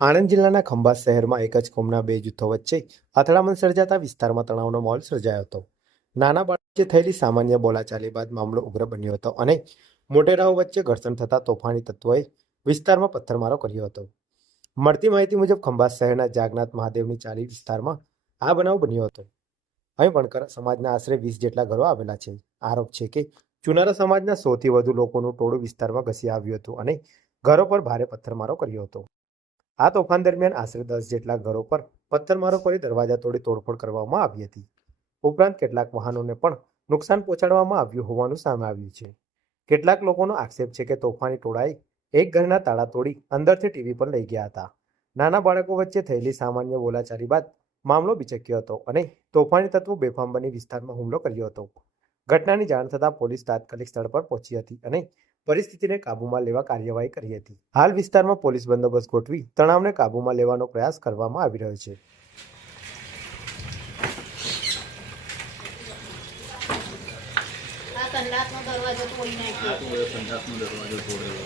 આણંદ જિલ્લાના ખંભાત શહેરમાં એક જ કોમના બે જૂથો વચ્ચે અથડામણ સર્જાતા વિસ્તારમાં તણાવનો માહોલ સર્જાયો હતો. નાના બાળકો વચ્ચે થયેલી સામાન્ય બોલાચાલી બાદ મામલો ઉગ્ર બન્યો હતો અને મોટેરાઓ વચ્ચે ઘર્ષણ થતા તોફાની તત્વોએ વિસ્તારમાં પથ્થરમારો કર્યો હતો. મળતી માહિતી મુજબ ખંભાત શહેરના જાગનાથ મહાદેવની ચાલી વિસ્તારમાં આ બનાવ બન્યો હતો. અહીં વણકર સમાજના આશરે 20 જેટલા ઘરો આવેલા છે. આરોપ છે કે ચુનારા સમાજના 100થી વધુ લોકોનું ટોળું વિસ્તારમાં ઘસી આવ્યું હતું અને ઘરો પર ભારે પથ્થરમારો કર્યો હતો. આ તોફાન દરમિયાન આશરે 10 જેટલા ઘરો પર પથ્થરમારો કરી દરવાજા તોડી તોડફોડ કરવામાં આવી હતી. ઉપરાંત કેટલાક વાહનોને પણ નુકસાન પહોંચાડવામાં આવ્યું હોવાનું સામે આવ્યું છે. કેટલાક લોકોનો આક્ષેપ છે કે તોફાની ટોળાએ એક ઘરના તાળા તોડી અંદરથી ટીવી પણ લઈ ગયા હતા. નાના બાળકો વચ્ચે થયેલી સામાન્ય બોલાચાલી બાદ મામલો બિચક્યો હતો અને તોફાની તત્વો બેફામ બની વિસ્તારમાં હુમલો કર્યો હતો. ઘટનાની જાણ થતાં પોલીસ તાત્કાલિક સ્થળ પર પહોંચી હતી અને પરિસ્થિતિને કાબૂમાં લેવા કાર્યવાહી કરી હતી. હાલ વિસ્તારમાં પોલીસ બંદોબસ્ત ગોઠવી તણાવને કાબૂમાં લેવાનો પ્રયાસ કરવામાં આવી રહ્યો છે. સંડાસનો દરવાજો તોડી નાખ્યો. સંડાસનો દરવાજો તોડેલો.